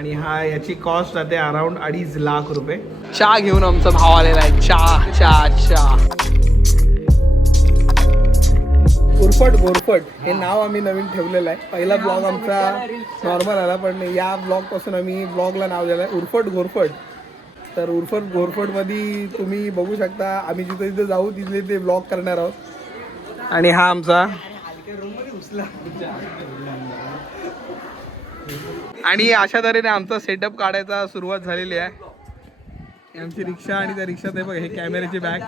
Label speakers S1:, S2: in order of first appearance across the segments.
S1: आणि हा याची कॉस्ट जाते अराउंड अडीच लाख रुपये. चहा घेऊन आमचा भाव आलेला आहे. चहा चहा चहा. उरफट गोरफट. हे नाव आम्ही नवीन ठेवलेलं आहे. पहिला ब्लॉग आमचा नॉर्मल आला पण या ब्लॉगपासून आम्ही ब्लॉगला नाव दिलं आहे. उरफट गोरफट. तर उरफट गोरफटमध्ये तुम्ही बघू शकता आम्ही जिथे जिथे जाऊ तिथे ते ब्लॉग करणार आहोत. आणि हा आमचा आणि अशा तऱ्हेने आमचा सेटअप काढायचा सुरुवात झालेली आहे. आमची रिक्षा आणि त्या रिक्षात आहे बघ हे कॅमेऱ्याची बॅग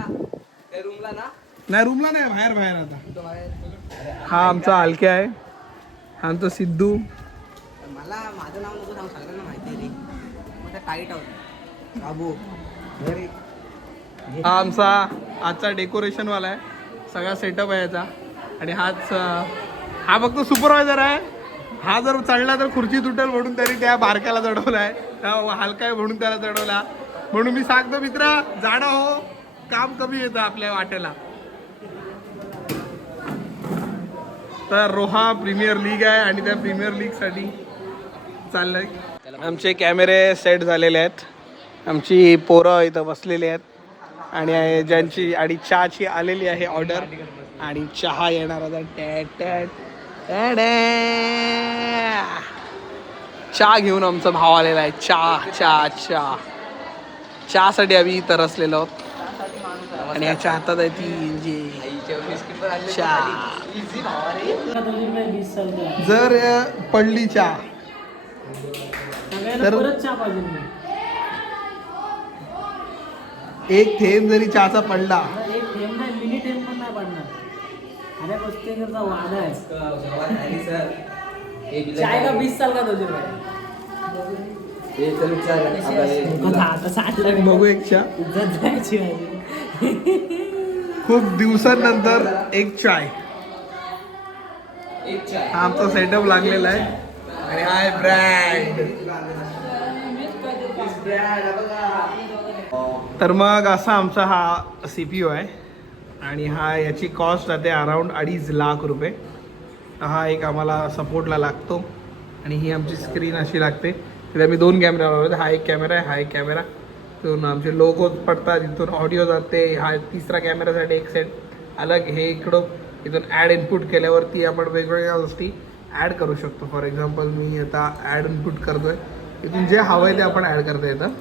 S1: नाही रूमला नाही बाहेर बाहेर आता. हा आमचा हलक्या आहे. हा आमचा सिद्धू.
S2: मला माझं नाव नको माहिती आहे रे. मग टाईट आहोत बाबू
S1: हा आमचा आजचा डेकोरेशन वाला आहे. सगळा सेटअप आहे याचा. आणि हाच हा फक्त सुपरवायझर आहे. हा जर चढला तर खुर्ची तुटेल म्हणून तरी त्या बारक्याला चढवला आहे त्या म्हणून त्याला चढवला. म्हणून मी सांगतो मित्र जाणं हो काम कमी येतं आपल्या वाटेला. तर रोहा प्रीमियर लीग आहे आणि त्या प्रीमियर लीगसाठी चाललंय. आमचे कॅमेरे सेट झालेले आहेत. आमची पोरं इथं बसलेली आहेत. आणि ज्यांची आणि चहाची आलेली आहे ऑर्डर. आणि चहा येणार आता. टॅट टॅट. चहा घेऊन आमचा भाव आलेला आहे. चहा चहा चहा. चहासाठी आम्ही तरसलेलो आहोत. आणि याच्या हातात आहे ती जी चहा. जर पडली चहा तर एक थेंब जरी चहाचा पडला
S3: एक थेंब नाही मिनी थेंब पण नाही अरे गोष्टीचा वादा आहे. चाय का बीस साल का साठ लाख
S1: बघू एक चहा खूप दिवसांनंतर एक चाय. हा आमचा सेटअप लागलेला आहे. आणि हा आहे ब्रँड तर मग असा आमचा हा सी पी यू आहे. आणि हा याची कॉस्ट जाते अराउंड अडीच लाख रुपये. हा एक आम्हाला सपोर्टला लागतो. आणि ही आमची स्क्रीन अशी लागते. तिथे आम्ही दोन कॅमेरा लावले हा एक कॅमेरा आहे हा एक कॅमेरा तिथून आमचे लोगो पडतात. तिथून ऑडिओ जाते. हा तिसरा कॅमेरासाठी एक सेट अलग हे इकडं इथून ॲड इनपुट केल्यावरती आपण वेगवेगळ्या गोष्टी ॲड करू शकतो. फॉर एक्झाम्पल मी आता ॲड इनपुट करतो आहे इथून जे हवं आहे ते आपण ॲड करता येतं.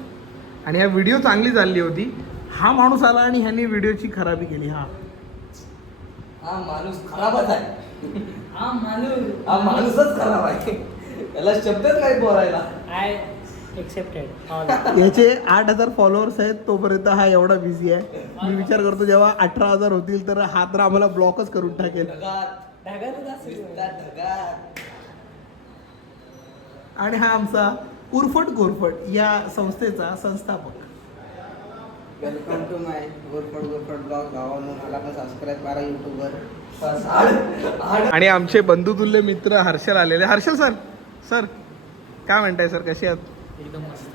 S1: आणि हा व्हिडिओ चांगली चालली होती. हा माणूस आला आणि ह्याने व्हिडिओची खराबी केली हा.
S2: हा माणूस खराबच आहे.
S3: हा मानू
S2: हा माणूसच खराब आहे. त्याला शब्दच नाही बोलायला.
S3: आय एक्सेप्टेड
S1: याचे आठ हजार फॉलोअर्स आहेत तोपर्यंत हा एवढा बिझी आहे. मी विचार करतो जेव्हा अठरा हजार होतील तर हा तर आम्हाला ब्लॉकच करून टाकेल. आणि हा आमचा उर्फट गोरफट या संस्थेचा संस्थापक.
S2: Welcome to my Gorphad Gorphad blog गावानं मला पण सबस्क्राईब करा युट्यूबवर
S1: आणि आमचे बंधुतुल्य मित्र हर्षल आलेले. हर्षल सर सर काय म्हणताय सर कसे आहात?
S3: एकदम मस्त.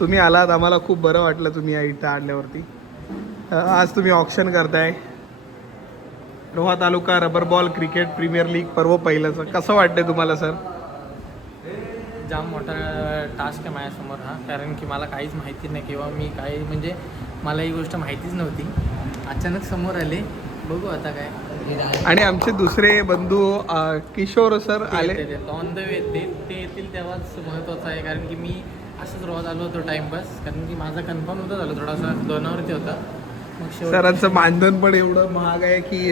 S1: तुम्ही आलात आम्हाला खूप बरं वाटलं तुम्ही या इथं आणल्यावरती. आज तुम्ही ऑप्शन करताय. Roha taluka rubber ball cricket premier league पर्व पहिलंच कसं वाटतंय तुम्हाला सर?
S3: जाम मोठा टास्क आहे माझ्यासमोर हा. कारण की मला काहीच माहिती नाही किंवा मी काही म्हणजे मला ही गोष्ट माहितीच नव्हती. अचानक समोर आले. बघू आता काय.
S1: आणि आमचे दुसरे बंधू किशोर सर आले.
S3: ऑन द वे ते ते येतील तेव्हाच महत्त्वाचं आहे. कारण की मी असंच रोज आलो होतो टाइमपास कारण की माझा कन्फर्म होता झालं. थोडासा दोनावरती होता.
S1: सरांचं मानधन पण एवढं महाग आहे की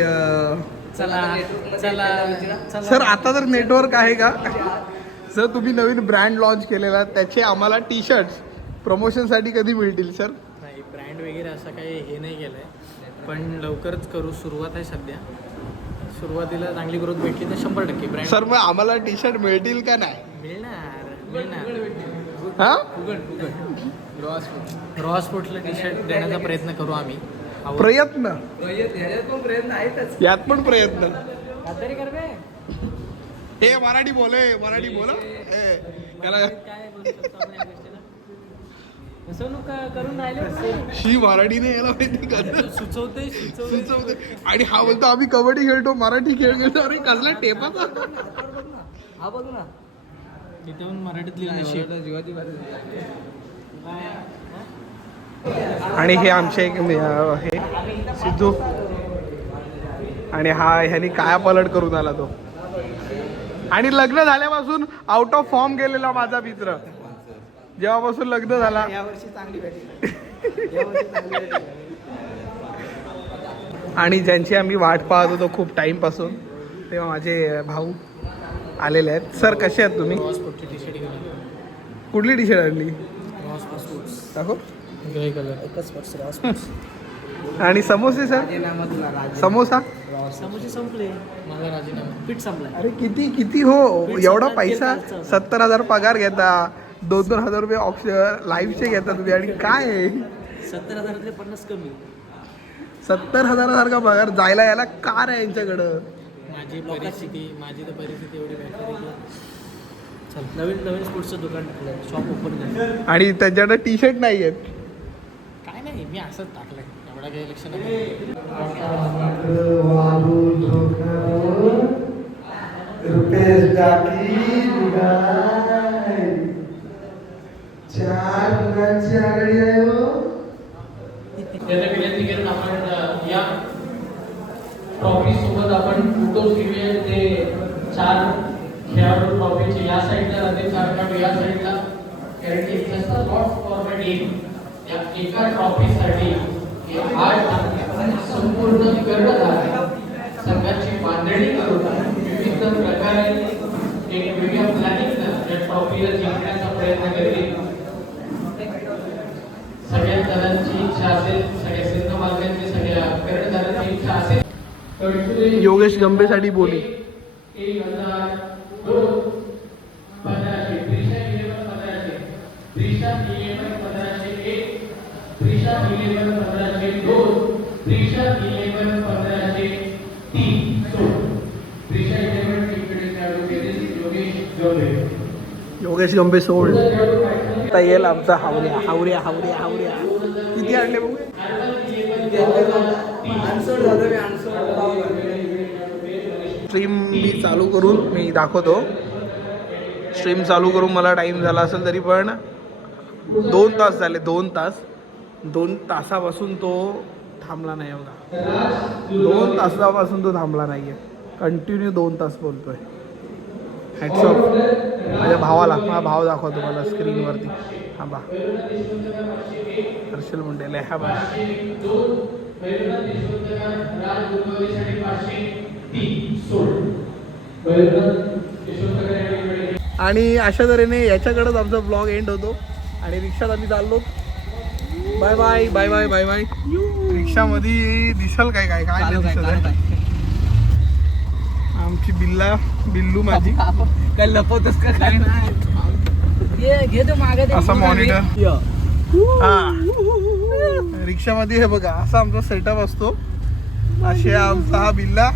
S3: चला चला
S1: सर आता तर नेटवर्क आहे का? सर तुम्ही नवीन ब्रँड लॉन्च केलेला त्याचे आम्हाला टी शर्ट्स प्रमोशनसाठी कधी मिळतील सर?
S3: नाही ब्रँड वगैरे असं काही हे नाही केलं आहे पण लवकरच करू सुरुवात आहे सध्या. सुरुवातीला चांगली ग्रोथ भेटली तर शंभर टक्के. ब्रँड
S1: सर मग आम्हाला टी शर्ट मिळतील का नाही?
S3: मिळणार मिळणार.
S1: हा?
S3: रॉ स्पोर्ट्सला टी शर्ट देण्याचा प्रयत्न करू आम्ही.
S1: प्रयत्न? यात पण प्रयत्न. हे मराठी बोले मराठी बोला ए, त्याला
S3: काय बोलू शकतो आपण या गोष्टीला? फसवणूक क- करून राहिले
S1: शी मराठीने याला माहिती
S3: सुचवते सुचवते.
S1: आणि हा बोलतो आम्ही कबड्डी खेळतो मराठी खेळ खेळतो. अरे कसला टेपाचा
S2: हा बघ ना.
S3: तिथे पण मराठीत लिहिलं
S1: आणि हे आमचे एक हे सिद्धू. आणि हा ह्यानी काया पलट करून आला तो. आणि लग्न झाल्यापासून आउट ऑफ फॉर्म गेलेला माझा मित्र. जेव्हापासून लग्न झाला. आणि ज्यांची आम्ही वाट पाहत होतो खूप टाईमपासून तेव्हा माझे भाऊ आलेले आहेत. सर कसे आहेत तुम्ही? कुठली टी शर्ट आणली दाखव. आणि समोसे सर समोसा?
S3: समोसे संपले. माझा राजीनामा. पीठ संपलाय.
S1: अरे किती किती हो? एवढा पैसा सत्तर हजार पगार घेता दोन दोन हजार रुपये ऑप्शन लाईफचे घेता तुम्ही आणि काय? आहे?
S3: सत्तर हजारातले पन्नास कमी.
S1: सत्तर हजारासारखा पगार जायला यायला कार आहे यांच्याकडं?
S3: माझी परिस्थिती माझी तर परिस्थिती एवढी नवीन नवीन स्पोर्ट्सचं दुकान टाकलं शॉप ओपन
S1: आणि त्यांच्याकडे टी शर्ट नाही आहेत
S3: काय नाही मी असंच टाकलंय. एवढा काही लक्ष नाही. त्याच्या विनंती करून आपण अ, या ट्रॉफी सोबत आपण फोटोज घेऊया ते चार खेळाडू ट्रॉफीचे या साईडला राहते चार खेळाडू या साईडला कारण की लॉट फॉर्मॅट येईल या एका ट्रॉफीसाठी हे आठ संपूर्ण कर्णधार संघाची बांधणी करून विविध प्रकारे एक वेगळ्या प्लॅनिंग या ट्रॉफीला जिंकण्याचा प्रयत्न करतील सगळ्या दलांची इच्छा असेल सगळ्या सिद्ध मार्गांची सगळ्या कर्णधारांची इच्छा असेल
S1: योगेश गंभेसाठी बोली
S3: एक हज़ार दोन पंधराशे त्रिशा इलेवन पंधराशे त्रिशा योगेश गंभीर
S1: गंभे सोड. आता येईल आमचा हावऱ्या हावऱ्या हावऱ्या हावऱ्या. किती आणले बघू? स्ट्रीम मी चालू करून मी दाखवतो. स्ट्रीम चालू करून मला टाईम झाला असेल तरी पण दोन तास झाले दोन तास. दोन तासापासून तो थांबला नाही बघा. दोन तासापासून तो थांबला नाही आहे कंटिन्यू दोन तास बोलतोय. हॅट्स ऑफ माझ्या भावाला माझा भाव दाखवतो मला स्क्रीनवरती हा बा हर्षल मुंडेला हा बा आणि अशा तऱ्हेने याच्याकडेच आमचा ब्लॉग एंड होतो. आणि रिक्षात आम्ही चाललो. Bye bye bye bye bye bye रिक्षामध्ये दिसल काय काय काय नाही दिसत आहे. आमची बिल्ला बिल्लू माझी.
S2: काय लपवतच का काय नाही.
S1: असा मॉनिटर हा. रिक्षामध्ये हे बघा असा आमचा सेटअप असतो. असे आमचा हा बिल्ला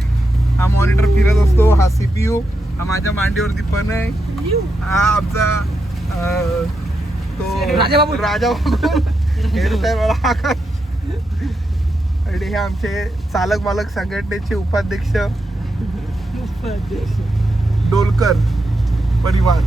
S1: हा मॉनिटर फिरत असतो हा सीपीयू हा माझ्या मांडीवरती पण आहे. हा आमचा तो हेअरस्टाईल वाला हा काय? आणि हे आमचे चालक मालक संघटनेचे उपाध्यक्ष डोलकर परिवार.